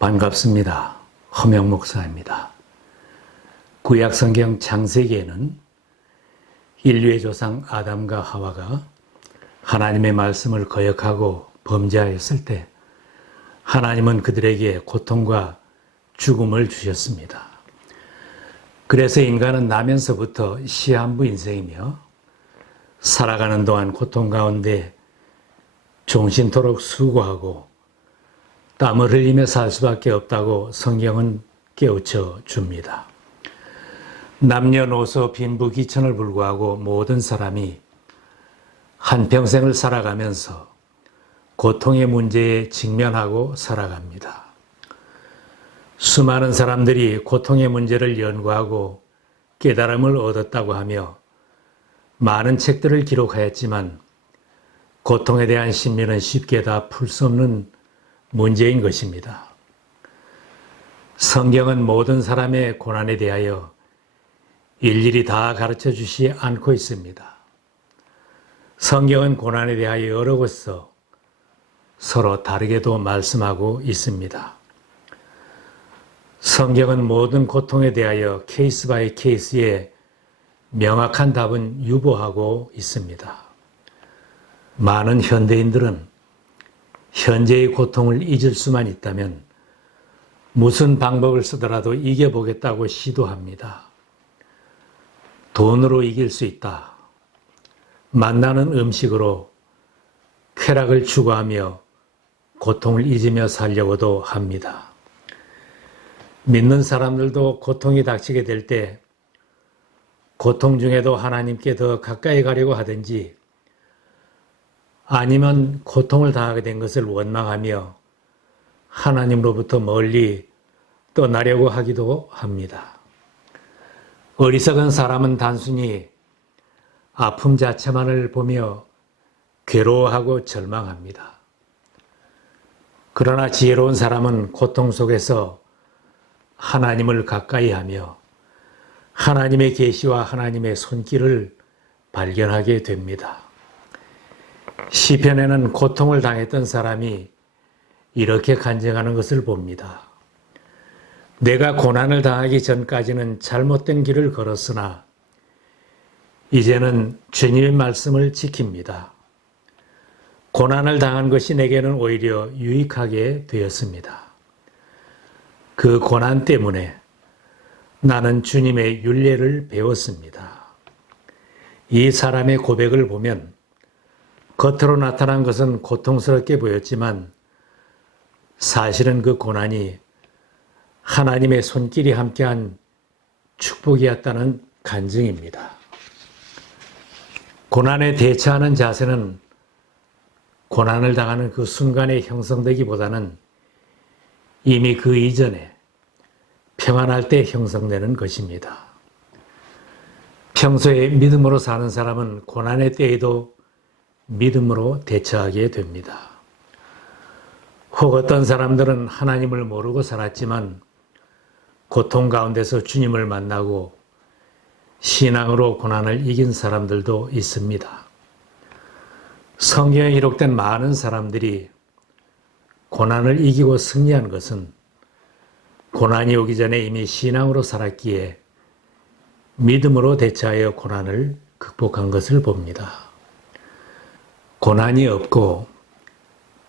반갑습니다. 허명 목사입니다. 구약성경 창세기에는 인류의 조상 아담과 하와가 하나님의 말씀을 거역하고 범죄하였을 때 하나님은 그들에게 고통과 죽음을 주셨습니다. 그래서 인간은 나면서부터 시한부 인생이며 살아가는 동안 고통 가운데 종신토록 수고하고 땀을 흘리며 살 수밖에 없다고 성경은 깨우쳐 줍니다. 남녀노소 빈부귀천을 불구하고 모든 사람이 한평생을 살아가면서 고통의 문제에 직면하고 살아갑니다. 수많은 사람들이 고통의 문제를 연구하고 깨달음을 얻었다고 하며 많은 책들을 기록하였지만 고통에 대한 신비는 쉽게 다 풀 수 없는 문제인 것입니다. 성경은 모든 사람의 고난에 대하여 일일이 다 가르쳐 주지 않고 있습니다. 성경은 고난에 대하여 여러 곳에서 서로 다르게도 말씀하고 있습니다. 성경은 모든 고통에 대하여 케이스 바이 케이스에 명확한 답은 유보하고 있습니다. 많은 현대인들은 현재의 고통을 잊을 수만 있다면 무슨 방법을 쓰더라도 이겨보겠다고 시도합니다. 돈으로 이길 수 있다. 만나는 음식으로 쾌락을 추구하며 고통을 잊으며 살려고도 합니다. 믿는 사람들도 고통이 닥치게 될 때 고통 중에도 하나님께 더 가까이 가려고 하든지 아니면 고통을 당하게 된 것을 원망하며 하나님으로부터 멀리 떠나려고 하기도 합니다. 어리석은 사람은 단순히 아픔 자체만을 보며 괴로워하고 절망합니다. 그러나 지혜로운 사람은 고통 속에서 하나님을 가까이 하며 하나님의 계시와 하나님의 손길을 발견하게 됩니다. 시편에는 고통을 당했던 사람이 이렇게 간증하는 것을 봅니다. 내가 고난을 당하기 전까지는 잘못된 길을 걸었으나 이제는 주님의 말씀을 지킵니다. 고난을 당한 것이 내게는 오히려 유익하게 되었습니다. 그 고난 때문에 나는 주님의 율례를 배웠습니다. 이 사람의 고백을 보면 겉으로 나타난 것은 고통스럽게 보였지만 사실은 그 고난이 하나님의 손길이 함께한 축복이었다는 간증입니다. 고난에 대처하는 자세는 고난을 당하는 그 순간에 형성되기보다는 이미 그 이전에 평안할 때 형성되는 것입니다. 평소에 믿음으로 사는 사람은 고난의 때에도 믿음으로 대처하게 됩니다. 혹 어떤 사람들은 하나님을 모르고 살았지만 고통 가운데서 주님을 만나고 신앙으로 고난을 이긴 사람들도 있습니다. 성경에 기록된 많은 사람들이 고난을 이기고 승리한 것은 고난이 오기 전에 이미 신앙으로 살았기에 믿음으로 대처하여 고난을 극복한 것을 봅니다. 고난이 없고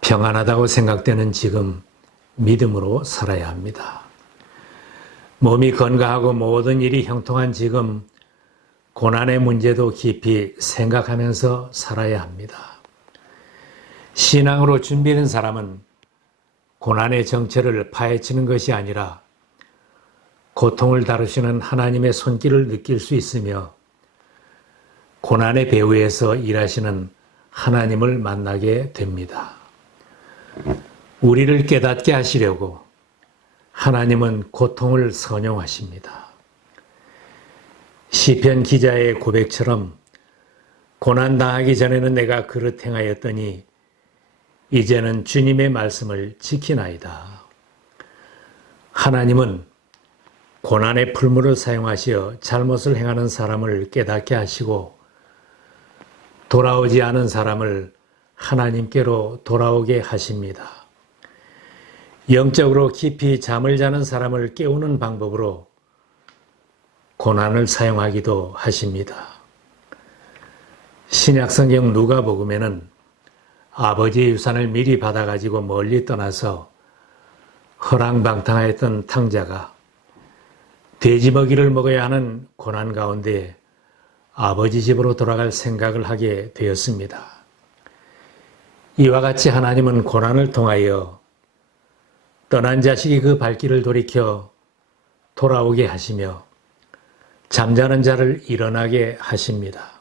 평안하다고 생각되는 지금 믿음으로 살아야 합니다. 몸이 건강하고 모든 일이 형통한 지금 고난의 문제도 깊이 생각하면서 살아야 합니다. 신앙으로 준비된 사람은 고난의 정체를 파헤치는 것이 아니라 고통을 다루시는 하나님의 손길을 느낄 수 있으며 고난의 배후에서 일하시는 하나님을 만나게 됩니다. 우리를 깨닫게 하시려고 하나님은 고통을 선용하십니다. 시편 기자의 고백처럼 고난 당하기 전에는 내가 그릇 행하였더니 이제는 주님의 말씀을 지키나이다. 하나님은 고난의 풀무를 사용하시어 잘못을 행하는 사람을 깨닫게 하시고 돌아오지 않은 사람을 하나님께로 돌아오게 하십니다. 영적으로 깊이 잠을 자는 사람을 깨우는 방법으로 고난을 사용하기도 하십니다. 신약성경 누가복음에는 아버지의 유산을 미리 받아가지고 멀리 떠나서 허랑방탕하였던 탕자가 돼지 먹이를 먹어야 하는 고난 가운데 아버지 집으로 돌아갈 생각을 하게 되었습니다. 이와 같이 하나님은 고난을 통하여 떠난 자식이 그 발길을 돌이켜 돌아오게 하시며 잠자는 자를 일어나게 하십니다.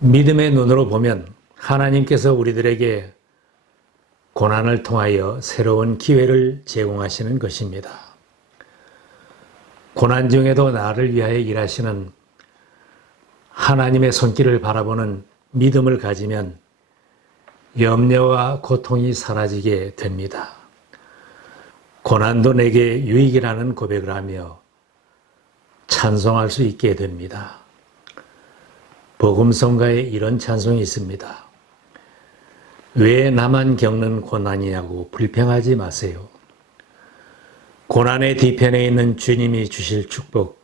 믿음의 눈으로 보면 하나님께서 우리들에게 고난을 통하여 새로운 기회를 제공하시는 것입니다. 고난 중에도 나를 위하여 일하시는 하나님의 손길을 바라보는 믿음을 가지면 염려와 고통이 사라지게 됩니다. 고난도 내게 유익이라는 고백을 하며 찬송할 수 있게 됩니다. 복음성가에 이런 찬송이 있습니다. 왜 나만 겪는 고난이냐고 불평하지 마세요. 고난의 뒤편에 있는 주님이 주실 축복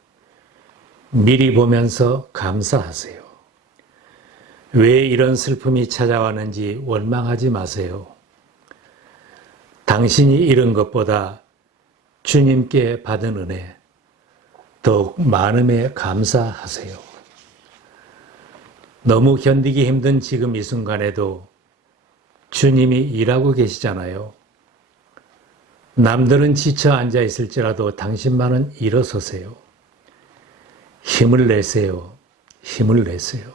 미리 보면서 감사하세요. 왜 이런 슬픔이 찾아왔는지 원망하지 마세요. 당신이 잃은 것보다 주님께 받은 은혜 더욱 많음에 감사하세요. 너무 견디기 힘든 지금 이 순간에도 주님이 일하고 계시잖아요. 남들은 지쳐 앉아 있을지라도 당신만은 일어서세요. 힘을 내세요. 힘을 내세요.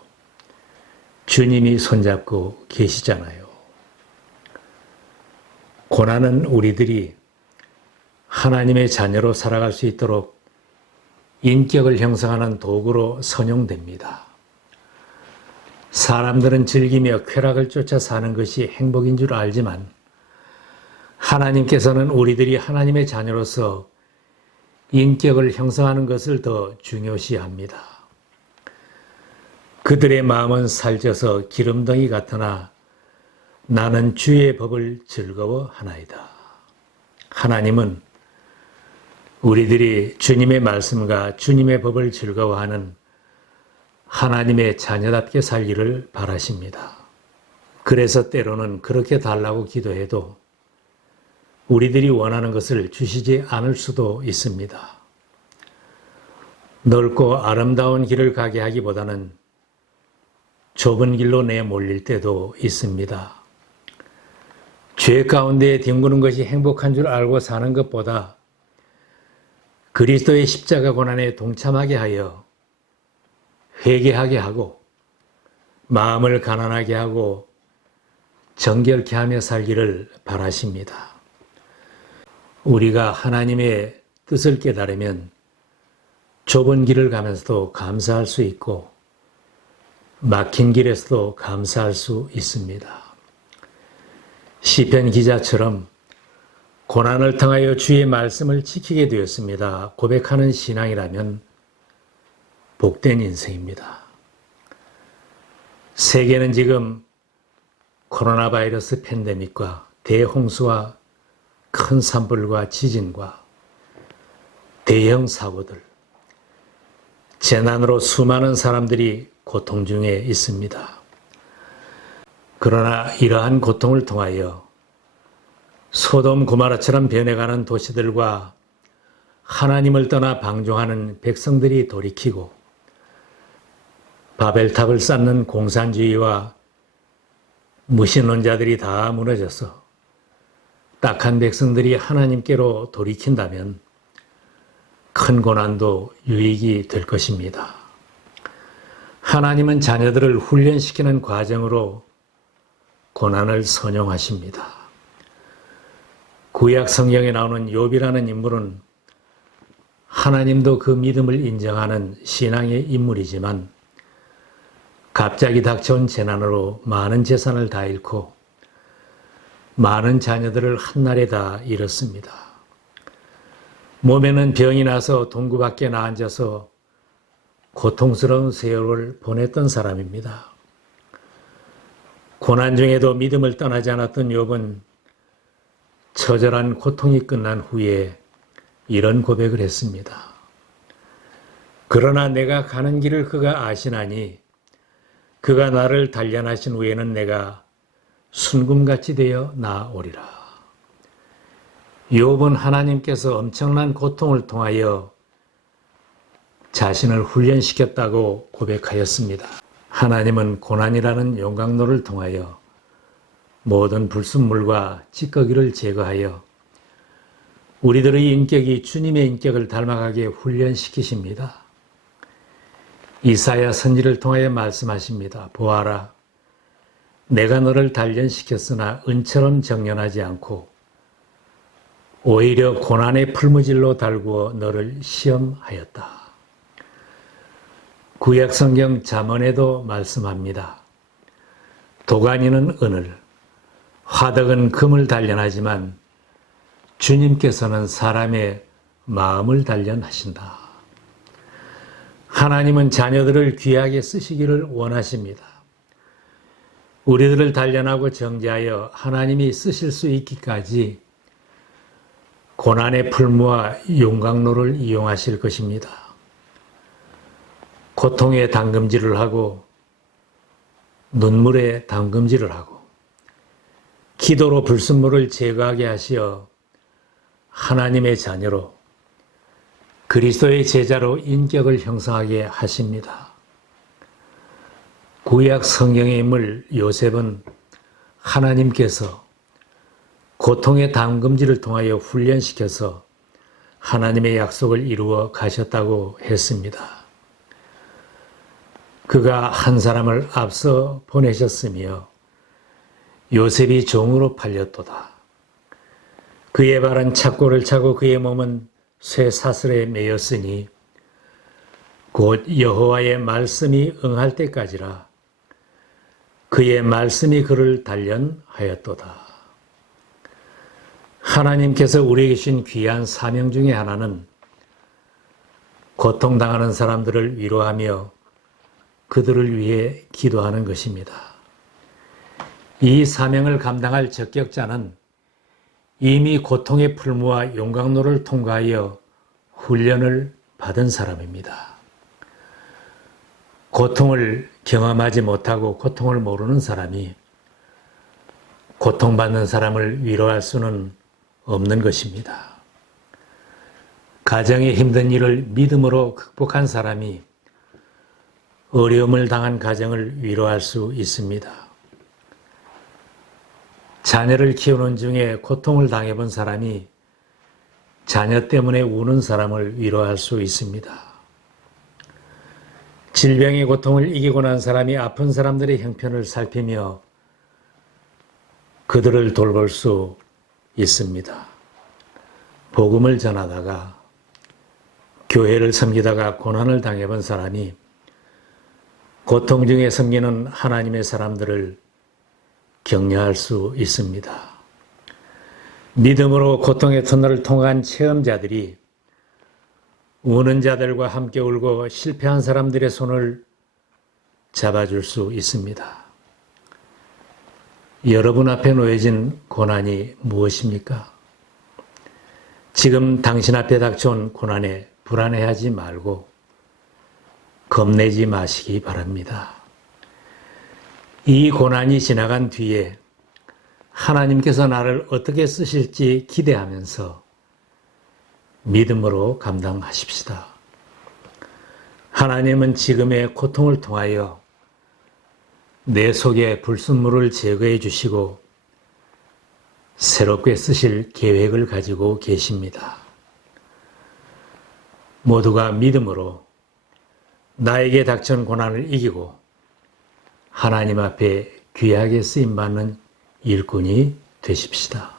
주님이 손잡고 계시잖아요. 고난은 우리들이 하나님의 자녀로 살아갈 수 있도록 인격을 형성하는 도구로 선용됩니다. 사람들은 즐기며 쾌락을 쫓아 사는 것이 행복인 줄 알지만 하나님께서는 우리들이 하나님의 자녀로서 인격을 형성하는 것을 더 중요시합니다. 그들의 마음은 살쪄서 기름덩이 같으나 나는 주의 법을 즐거워하나이다. 하나님은 우리들이 주님의 말씀과 주님의 법을 즐거워하는 하나님의 자녀답게 살기를 바라십니다. 그래서 때로는 그렇게 달라고 기도해도 우리들이 원하는 것을 주시지 않을 수도 있습니다. 넓고 아름다운 길을 가게 하기보다는 좁은 길로 내몰릴 때도 있습니다. 죄 가운데 뒹구는 것이 행복한 줄 알고 사는 것보다 그리스도의 십자가 고난에 동참하게 하여 회개하게 하고 마음을 가난하게 하고 정결케 하며 살기를 바라십니다. 우리가 하나님의 뜻을 깨달으면 좁은 길을 가면서도 감사할 수 있고 막힌 길에서도 감사할 수 있습니다. 시편 기자처럼 고난을 통하여 주의 말씀을 지키게 되었습니다. 고백하는 신앙이라면 복된 인생입니다. 세계는 지금 코로나 바이러스 팬데믹과 대홍수와 큰 산불과 지진과 대형 사고들, 재난으로 수많은 사람들이 고통 중에 있습니다. 그러나 이러한 고통을 통하여 소돔 고모라처럼 변해가는 도시들과 하나님을 떠나 방종하는 백성들이 돌이키고 바벨탑을 쌓는 공산주의와 무신론자들이 다 무너져서 딱한 백성들이 하나님께로 돌이킨다면 큰 고난도 유익이 될 것입니다. 하나님은 자녀들을 훈련시키는 과정으로 고난을 선용하십니다. 구약 성경에 나오는 욥이라는 인물은 하나님도 그 믿음을 인정하는 신앙의 인물이지만 갑자기 닥쳐온 재난으로 많은 재산을 다 잃고 많은 자녀들을 한날에 다 잃었습니다. 몸에는 병이 나서 동구 밖에 나앉아서 고통스러운 세월을 보냈던 사람입니다. 고난 중에도 믿음을 떠나지 않았던 욥은 처절한 고통이 끝난 후에 이런 고백을 했습니다. 그러나 내가 가는 길을 그가 아시나니 그가 나를 단련하신 후에는 내가 순금같이 되어 나아오리라. 욥은 하나님께서 엄청난 고통을 통하여 자신을 훈련시켰다고 고백하였습니다. 하나님은 고난이라는 용광로를 통하여 모든 불순물과 찌꺼기를 제거하여 우리들의 인격이 주님의 인격을 닮아가게 훈련시키십니다. 이사야 선지를 통하여 말씀하십니다. 보아라, 내가 너를 단련시켰으나 은처럼 정연하지 않고 오히려 고난의 풀무질로 달구어 너를 시험하였다. 구약성경 잠언에도 말씀합니다. 도가니는 은을, 화덕은 금을 단련하지만 주님께서는 사람의 마음을 단련하신다. 하나님은 자녀들을 귀하게 쓰시기를 원하십니다. 우리들을 단련하고 정죄하여 하나님이 쓰실 수 있기까지 고난의 풀무와 용광로를 이용하실 것입니다. 고통에 담금질을 하고 눈물에 담금질을 하고 기도로 불순물을 제거하게 하시어 하나님의 자녀로 그리스도의 제자로 인격을 형성하게 하십니다. 구약 성경의 인물 요셉은 하나님께서 고통의 담금질을 통하여 훈련시켜서 하나님의 약속을 이루어 가셨다고 했습니다. 그가 한 사람을 앞서 보내셨으며 요셉이 종으로 팔렸도다. 그의 발은 착고를 차고 그의 몸은 쇠 사슬에 매였으니 곧 여호와의 말씀이 응할 때까지라. 그의 말씀이 그를 단련하였도다. 하나님께서 우리에게 주신 귀한 사명 중에 하나는 고통당하는 사람들을 위로하며 그들을 위해 기도하는 것입니다. 이 사명을 감당할 적격자는 이미 고통의 풀무와 용광로를 통과하여 훈련을 받은 사람입니다. 고통을 경험하지 못하고 고통을 모르는 사람이 고통받는 사람을 위로할 수는 없는 것입니다. 가정의 힘든 일을 믿음으로 극복한 사람이 어려움을 당한 가정을 위로할 수 있습니다. 자녀를 키우는 중에 고통을 당해본 사람이 자녀 때문에 우는 사람을 위로할 수 있습니다. 질병의 고통을 이기고 난 사람이 아픈 사람들의 형편을 살피며 그들을 돌볼 수 있습니다. 복음을 전하다가 교회를 섬기다가 고난을 당해본 사람이 고통 중에 섬기는 하나님의 사람들을 격려할 수 있습니다. 믿음으로 고통의 터널을 통한 체험자들이 우는 자들과 함께 울고 실패한 사람들의 손을 잡아줄 수 있습니다. 여러분 앞에 놓여진 고난이 무엇입니까? 지금 당신 앞에 닥쳐온 고난에 불안해하지 말고 겁내지 마시기 바랍니다. 이 고난이 지나간 뒤에 하나님께서 나를 어떻게 쓰실지 기대하면서 믿음으로 감당하십시다. 하나님은 지금의 고통을 통하여 내 속에 불순물을 제거해 주시고 새롭게 쓰실 계획을 가지고 계십니다. 모두가 믿음으로 나에게 닥친 고난을 이기고 하나님 앞에 귀하게 쓰임받는 일꾼이 되십시다.